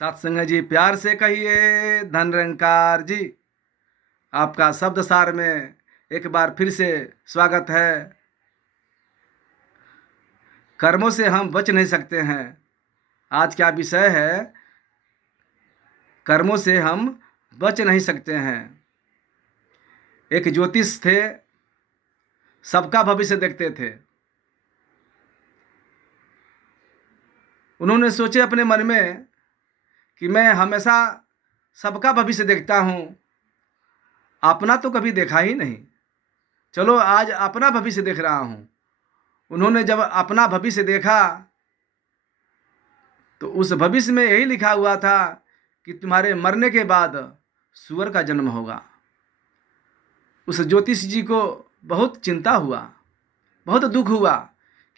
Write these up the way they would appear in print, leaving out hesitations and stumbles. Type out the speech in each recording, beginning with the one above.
सत्संग जी, प्यार से कहिए धन निरंकार जी। आपका शब्द सार में एक बार फिर से स्वागत है। कर्मों से हम बच नहीं सकते हैं। आज क्या विषय है? कर्मों से हम बच नहीं सकते हैं। एक ज्योतिष थे, सबका भविष्य देखते थे। उन्होंने सोचे अपने मन में कि मैं हमेशा सबका भविष्य देखता हूँ, अपना तो कभी देखा ही नहीं। चलो आज अपना भविष्य देख रहा हूँ। उन्होंने जब अपना भविष्य देखा तो उस भविष्य में यही लिखा हुआ था कि तुम्हारे मरने के बाद सूअर का जन्म होगा। उस ज्योतिष जी को बहुत चिंता हुआ, बहुत दुख हुआ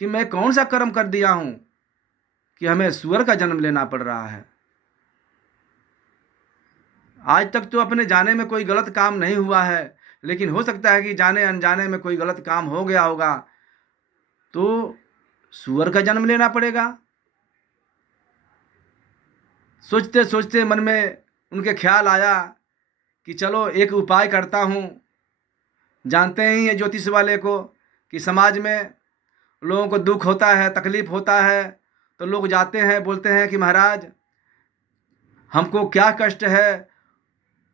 कि मैं कौन सा कर्म कर दिया हूँ कि हमें सूअर का जन्म लेना पड़ रहा है। आज तक तो अपने जाने में कोई गलत काम नहीं हुआ है, लेकिन हो सकता है कि जाने अनजाने में कोई गलत काम हो गया होगा तो सूअर का जन्म लेना पड़ेगा। सोचते सोचते मन में उनके ख्याल आया कि चलो एक उपाय करता हूँ। जानते ही हैं ज्योतिष वाले को कि समाज में लोगों को दुख होता है, तकलीफ होता है, तो लोग जाते हैं, बोलते हैं कि महाराज हमको क्या कष्ट है।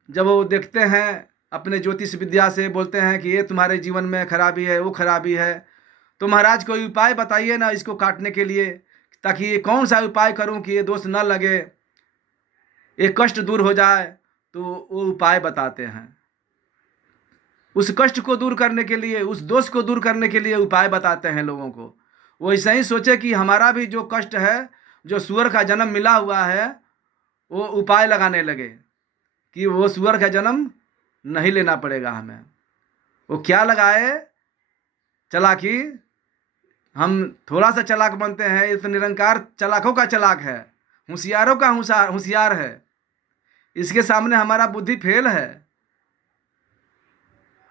जब वो देखते हैं अपने ज्योतिष विद्या से, बोलते हैं कि ये तुम्हारे जीवन में खराबी है, वो खराबी है, तो महाराज कोई उपाय बताइए ना इसको काटने के लिए, ताकि ये कौन सा उपाय करूं कि ये दोष न लगे, ये कष्ट दूर हो जाए। तो वो उपाय बताते हैं। उस कष्ट को दूर करने के लिए, उस दोष को दूर करने के लिए उपाय बताते हैं लोगों को। वो ऐसा ही सोचे कि हमारा भी जो कष्ट है, जो सूअर का जन्म मिला हुआ है, वो उपाय लगाने लगे कि वो सूअर का जन्म नहीं लेना पड़ेगा हमें। वो क्या लगाए? चालाकी। हम थोड़ा सा चालाक बनते हैं, ये तो निरंकार चालाकों का चालाक है, होशियारों का होशियार है। इसके सामने हमारा बुद्धि फेल है।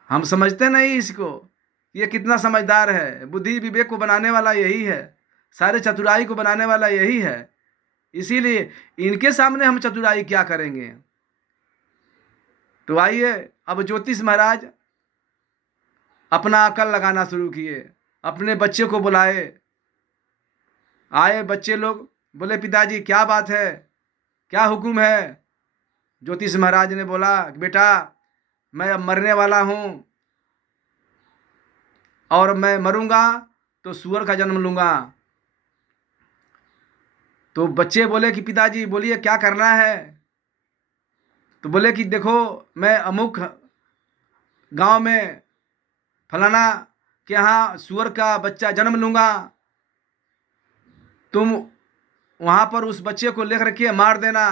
हम समझते नहीं इसको, ये कितना समझदार है। बुद्धि विवेक को बनाने वाला यही है, सारे चतुराई को बनाने वाला यही है। इसीलिए इनके सामने हम चतुराई क्या करेंगे। तो आइए, अब ज्योतिष महाराज अपना अकल लगाना शुरू किए, अपने बच्चे को बुलाए। आए बच्चे लोग, बोले पिताजी क्या बात है, क्या हुक्म है। ज्योतिष महाराज ने बोला कि बेटा मैं अब मरने वाला हूँ और मैं मरूंगा तो सूअर का जन्म लूंगा। तो बच्चे बोले कि पिताजी बोलिए क्या करना है। तो बोले कि देखो मैं अमुक गांव में फलाना के यहाँ सूअर का बच्चा जन्म लूंगा, तुम वहाँ पर उस बच्चे को लेकर के मार देना,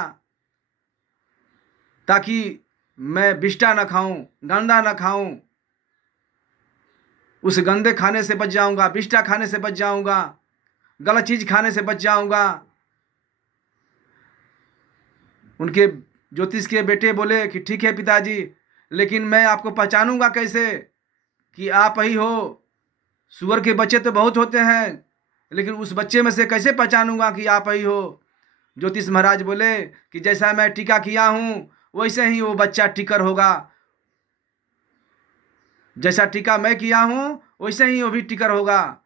ताकि मैं बिष्टा न खाऊं, गंदा न खाऊं, उस गंदे खाने से बच जाऊंगा, बिष्टा खाने से बच जाऊंगा, गलत चीज खाने से बच जाऊंगा। उनके ज्योतिष के बेटे बोले कि ठीक है पिताजी, लेकिन मैं आपको पहचानूंगा कैसे कि आप ही हो। सूअर के बच्चे तो बहुत होते हैं, लेकिन उस बच्चे में से कैसे पहचानूंगा कि आप ही हो। ज्योतिष महाराज बोले कि जैसा मैं टीका किया हूं वैसे ही वो बच्चा टिकर होगा, जैसा टीका मैं किया हूं वैसे ही वो भी टिकर होगा।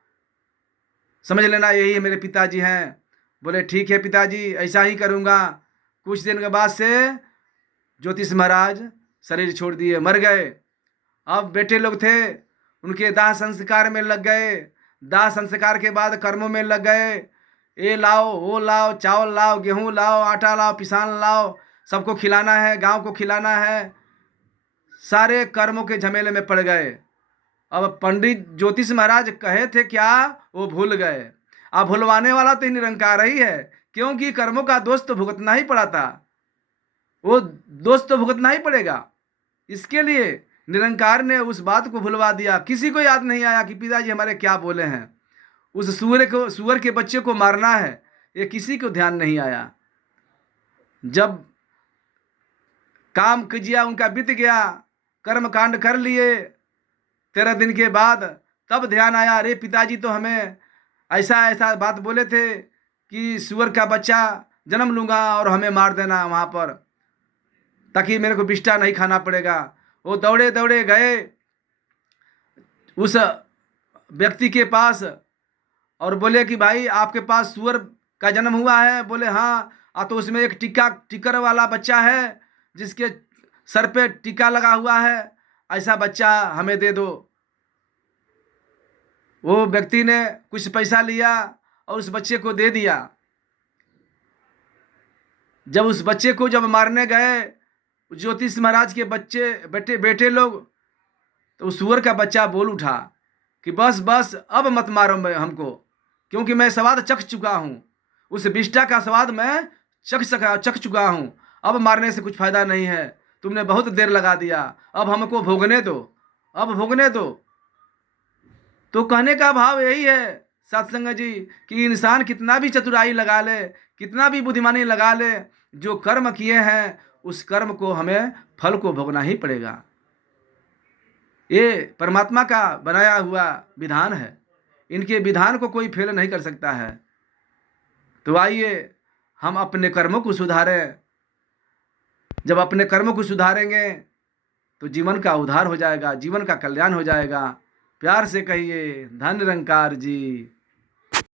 समझ लेना यही है मेरे पिताजी हैं। बोले ठीक है पिताजी, ऐसा ही करूंगा। कुछ दिन के बाद से ज्योतिष महाराज शरीर छोड़ दिए, मर गए। अब बेटे लोग थे, उनके दाह संस्कार में लग गए। दाह संस्कार के बाद कर्मों में लग गए। ये लाओ, वो लाओ, चावल लाओ, गेहूं लाओ, आटा लाओ, पिसान लाओ, सबको खिलाना है, गांव को खिलाना है। सारे कर्मों के झमेले में पड़ गए। अब पंडित ज्योतिष महाराज कहे थे क्या, वो भूल गए। अब भुलवाने वाला तो निरंकार ही है, क्योंकि कर्मों का दोष तो भुगतना ही पड़ा था। वो दोष तो भुगतना ही पड़ेगा। इसके लिए निरंकार ने उस बात को भुलवा दिया। किसी को याद नहीं आया कि पिताजी हमारे क्या बोले हैं। उस सूअर के बच्चे को मारना है, ये किसी को ध्यान नहीं आया। जब काम किया उनका बीत गया, कर्म कांड कर लिए, 13 दिन के बाद तब ध्यान आया, अरे पिताजी तो हमें ऐसा ऐसा बात बोले थे कि सूअर का बच्चा जन्म लूँगा और हमें मार देना वहाँ पर, ताकि मेरे को बिष्टा नहीं खाना पड़ेगा। वो दौड़े दौड़े गए उस व्यक्ति के पास और बोले कि भाई आपके पास सूअर का जन्म हुआ है? बोले हाँ। तो उसमें एक टिकर वाला बच्चा है जिसके सर पे टीका लगा हुआ है, ऐसा बच्चा हमें दे दो। वो व्यक्ति ने कुछ पैसा लिया और उस बच्चे को दे दिया। जब उस बच्चे को जब मारने गए ज्योतिष महाराज के बेटे लोग, तो उस सुअर का बच्चा बोल उठा कि बस बस अब मत मारो हमको, क्योंकि मैं स्वाद चख चुका हूँ, उस विष्ठा का स्वाद मैं चख चुका हूँ। अब मारने से कुछ फायदा नहीं है, तुमने बहुत देर लगा दिया, अब हमको भोगने दो, अब भोगने दो। तो कहने का भाव यही है सत्संग जी कि इंसान कितना भी चतुराई लगा ले, कितना भी बुद्धिमानी लगा ले, जो कर्म किए हैं उस कर्म को हमें फल को भोगना ही पड़ेगा। ये परमात्मा का बनाया हुआ विधान है, इनके विधान को कोई फेल नहीं कर सकता है। तो आइए हम अपने कर्मों को सुधारें। जब अपने कर्मों को सुधारेंगे तो जीवन का उद्धार हो जाएगा, जीवन का कल्याण हो जाएगा। प्यार से कहिए धन निरंकार जी।